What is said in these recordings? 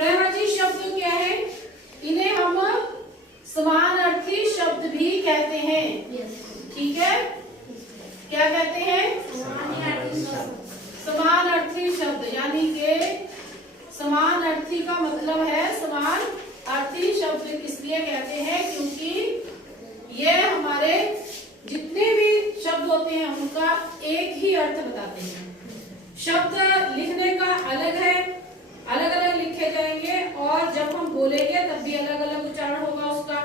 पर्यायवाची शब्द क्या है? इन्हें हम समानार्थी शब्द भी कहते हैं। ठीक है, क्या कहते हैं? समानार्थी शब्द। यानी कि समानार्थी का मतलब है समानार्थी शब्द इसलिए कहते हैं क्योंकि ये हमारे जितने भी शब्द होते हैं उनका एक ही अर्थ बताते हैं। शब्द लिखने का अलग है, अलग अलग लिखे जाएंगे और जब हम बोलेंगे तब भी अलग अलग उच्चारण होगा उसका,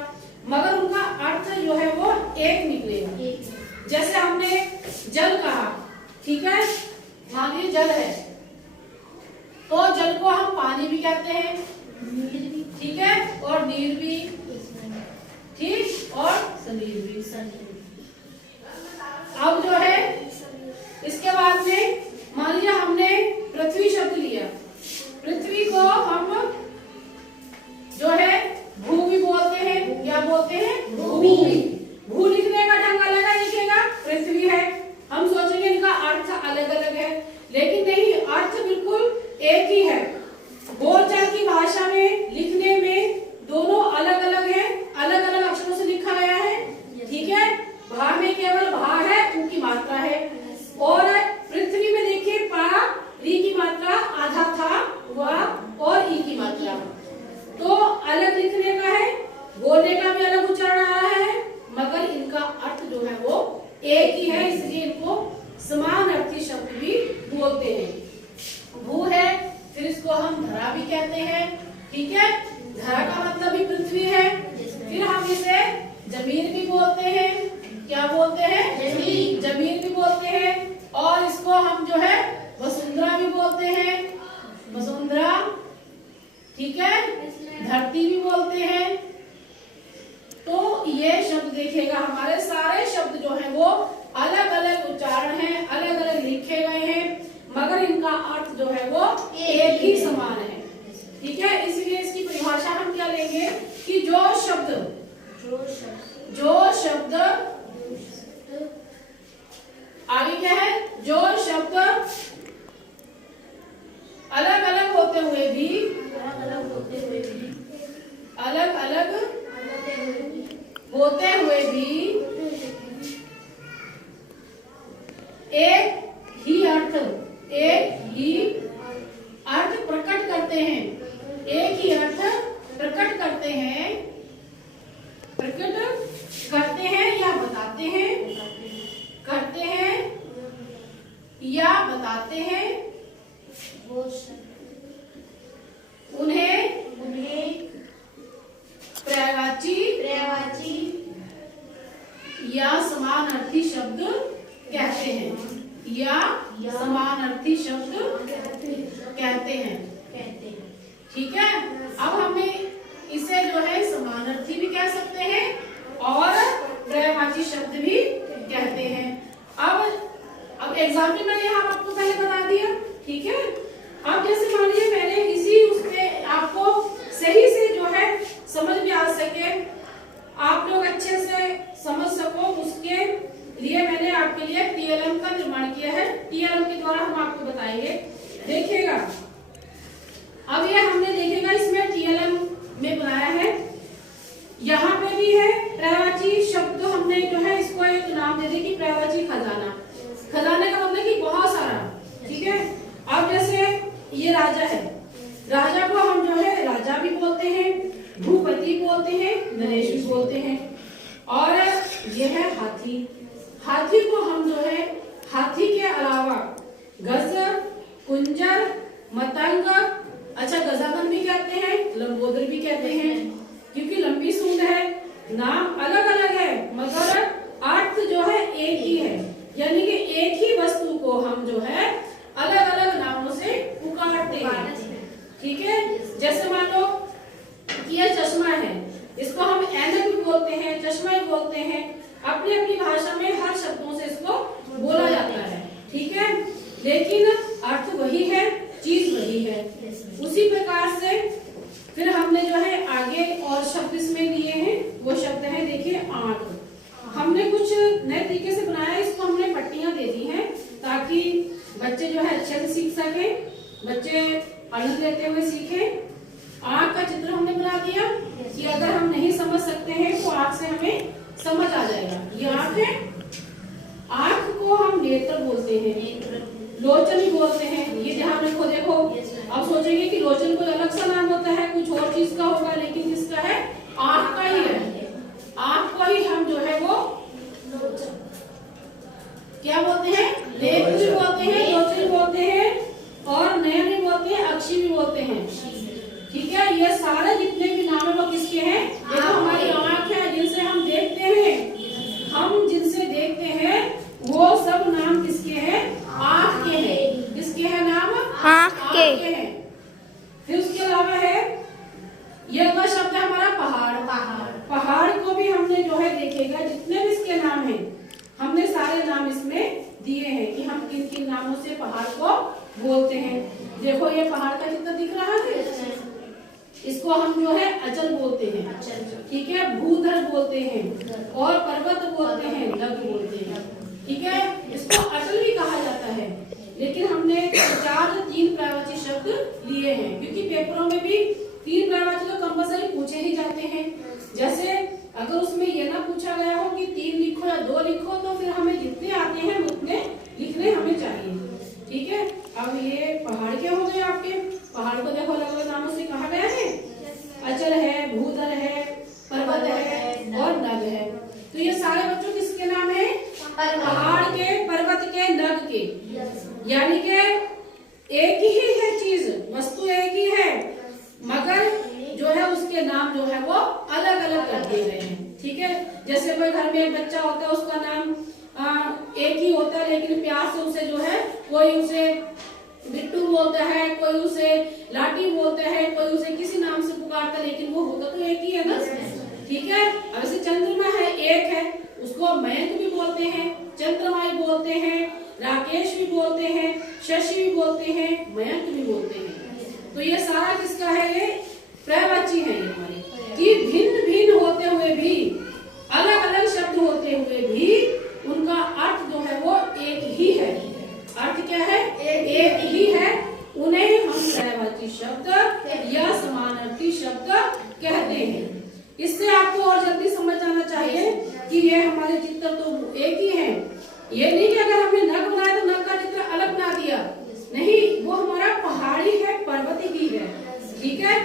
मगर उनका अर्थ जो है वो एक निकलेगा। जैसे हमने जल कहा, ठीक है, मान लीजिए जल है तो जल को हम पानी भी कहते हैं, ठीक है, और नीर भी, ठीक, और सनीर भी। अब जो है इसके बाद में मान लीजिए हमने पृथ्वी शब्द लिया, पृथ्वी को हम जो है भू भी बोलते हैं, क्या बोलते हैं? भूमि। भू लिखने का ढंग अलग लिखेगा, पृथ्वी है, हम सोचेंगे इनका अर्थ अलग अलग है, लेकिन नहीं, अर्थ बिल्कुल एक ही है। बोलचाल की भाषा में लिखने में दोनों अलग अलग है, अलग अलग अक्षरों से लिखा गया है, ठीक है। भा में केवल भा है, ऊ की मात्रा है, और पृथ्वी में देखिए पा री की मात्रा आधा था, व और ई की मात्रा, तो अलग लिखने का है, बोलने का भी अलग उच्चारण आ रहा है, मगर इनका अर्थ जो है वो एक ही है, इसलिए इनको समानार्थी शब्द भी बोलते हैं। भू है, फिर इसको हम धरा भी कहते हैं, ठीक है, धरा का मतलब भी पृथ्वी है। फिर हम इसे जमीन भी बोलते हैं, क्या बोलते हैं? जमीन। जमीन भी बोलते हैं, और इसको हम जो है वसुंधरा भी बोलते हैं, वसुंधरा, ठीक है, धरती भी बोलते हैं। तो ये शब्द देखिएगा, हमारे सारे शब्द जो है वो अलग अलग उच्चारण हैं, अलग अलग लिखे गए हैं, मगर इनका अर्थ जो है वो एक ही समान है, ठीक है। इसलिए इसकी परिभाषा हम क्या लेंगे कि जो शब्द आगे क्या है? जो शब्द अलग अलग होते हुए भी एक ही अर्थ प्रकट करते हैं, एक ही अर्थ प्रकट करते हैं या बताते हैं, उन्हें पर्यायवाची या समानार्थी शब्द कहते हैं, या समानार्थी शब्द कहते हैं, ठीक है। अब हमें इसे जो है समानार्थी भी कह सकते हैं और पर्यायवाची शब्द भी कहते हैं। अब एग्जाम्पल मैंने यहाँ आपको पहले बता दिया, ठीक है। अब जैसे मान लीजिए मैंने इसी उसके आपको सही से जो है समझ में आ सके, आप लोग अच्छे से समझ सको, उसके लिए मैंने आपके लिए टीएलएम का निर्माण किया है। टीएलएम के द्वारा हम आपको बताएंगे, देखिएगा। अब ये हमने देखेगा इसमें टीएलएम में बनाया है, यहाँ पे भी है पर्यायवाची शब्द, हमने जो है इसको एक नाम दे दिया कि पर्यायवाची खजाना। खजाने का मतलब कि बहुत सारा, ठीक है। अब जैसे ये राजा है, राजा को हम जो है राजा भी बोलते हैं, भूपति बोलते हैं, नरेश भी बोलते हैं। और ये है हाथी, हाथी को हम जो है हाथी के अलावा गज, कुंजर, मतंग, अच्छा गजानन भी कहते हैं, लंबोदर भी कहते हैं, क्योंकि लंबी सूंड है, नाम अलग अलग है मगर अर्थ जो है एक ही है, यानी कि एक ही वस्तु को हम जो है अलग अलग नामों से पुकारते हैं, ठीक है। जैसे मान लो कि ये चश्मा है, इसको हम ऐनक भी बोलते हैं, चश्मा भी बोलते हैं, अपनी अपनी भाषा में हर शब्दों से इसको बोला जाता है, ठीक है, लेकिन अर्थ वही है, चीज वही है। उसी प्रकार से फिर हमने जो है आगे और शब्द इसमें लिए हैं, वो शब्द है देखिए आंख। हमने कुछ नए तरीके से बनाया, इसको हमने पट्टियां दे दी हैं ताकि बच्चे जो है अच्छे से सीख सके, बच्चे आनंद लेते हुए सीखें। आँख का चित्र हमने बना दिया कि अगर हम नहीं समझ सकते हैं तो आँख से हमें समझ आ जाएगा। ये आँख है, आँख को हम नेत्र बोलते हैं, लोचन भी बोलते हैं। ये ध्यान रखो। देखो अब सोचेंगे कि लोचन कोई अलग सा नाम होता है, कुछ और चीज का होगा, लेकिन किसका है? आँख का ही है। आँख को ही हम जो है वो क्या बोलते हैं? नेत्र भी बोलते हैं, लोचन भी बोलते हैं और नयन भी बोलते हैं, अक्षी भी बोलते हैं। ठीक है, ये सारे जितने भी नाम है वो किसके हैं? ये तो हमारी आँख है जिनसे हम देखते हैं। हम जिनसे देखते हैं वो सब नाम किसके हैं? आँख के हैं। किसके हैं नाम? आँख के हैं। फिर उसके अलावा है ये अगला शब्द है हमारा पहाड़। पहाड़ को भी हमने जो है देखेगा, जितने भी इसके नाम हैं हमने सारे नाम इसमें दिए हैं कि हम किन किन नामों से पहाड़ को बोलते हैं। देखो ये पहाड़ का चित्र दिख रहा है, इसको हम जो है अचल बोलते हैं। ठीक है, भूधर बोलते हैं और पर्वत बोलते हैं, लघु बोलते हैं। ठीक है, इसको अचल भी कहा जाता है, लेकिन हमने 3 पर्यायवाची शब्द लिए हैं क्योंकि पेपरों में भी 3 पर्यायवाची तो कंपल्सरी पूछे ही जाते हैं। जैसे अगर उसमें ये ना पूछा गया हो कि 3 लिखो या 2 लिखो, तो फिर हमें जितने आते हैं उतने लिखने हमें चाहिए। ठीक है, अब ये पहाड़ के हो गए आपके। पहाड़ को देखो अलग अलग नामों से कहा गया है, अचल है, भूधर है, पर्वत है और नग है। तो ये सारे बच्चों किसके नाम है? पहाड़ के, पर्वत के, नग के। यानी कि एक ही है चीज, वस्तु एक ही है, मगर जो है उसके नाम जो है वो अलग अलग कर दिए गए हैं। ठीक है, जैसे कोई घर में एक बच्चा होता है, उसका नाम एक ही होता है, लेकिन प्यार से उसे जो है कोई उसे बिट्टू बोलता है, कोई उसे लाठी बोलता है, कोई उसे किसी नाम से पुकारता है, लेकिन वो होता तो एक ही है ना। ठीक है, अब ऐसे चंद्रमा है, एक है, उसको मयंक भी बोलते हैं, चंद्रमाई बोलते हैं, राकेश भी बोलते हैं, शशि भी बोलते हैं, मयंक भी बोलते हैं। तो ये सारा किसका है? ये पर्यायवाची है हमारे, कि भिन्न भिन्न होते हुए भी, अलग अलग शब्द होते हुए भी उनका अर्थ जो है वो एक ही है। अर्थ क्या है? एक ही है। उन्हें हम पर्यायवाची शब्द या समानार्थी शब्द कहते हैं। इससे आपको और जल्दी समझ आना चाहिए कि ये हमारे चित्र तो एक ही है। ये नहीं कि अगर हमने नग बनाया तो नग का चित्र अलग बना दिया, नहीं, वो हमारा पहाड़ी है, पर्वत ही है। ठीक है,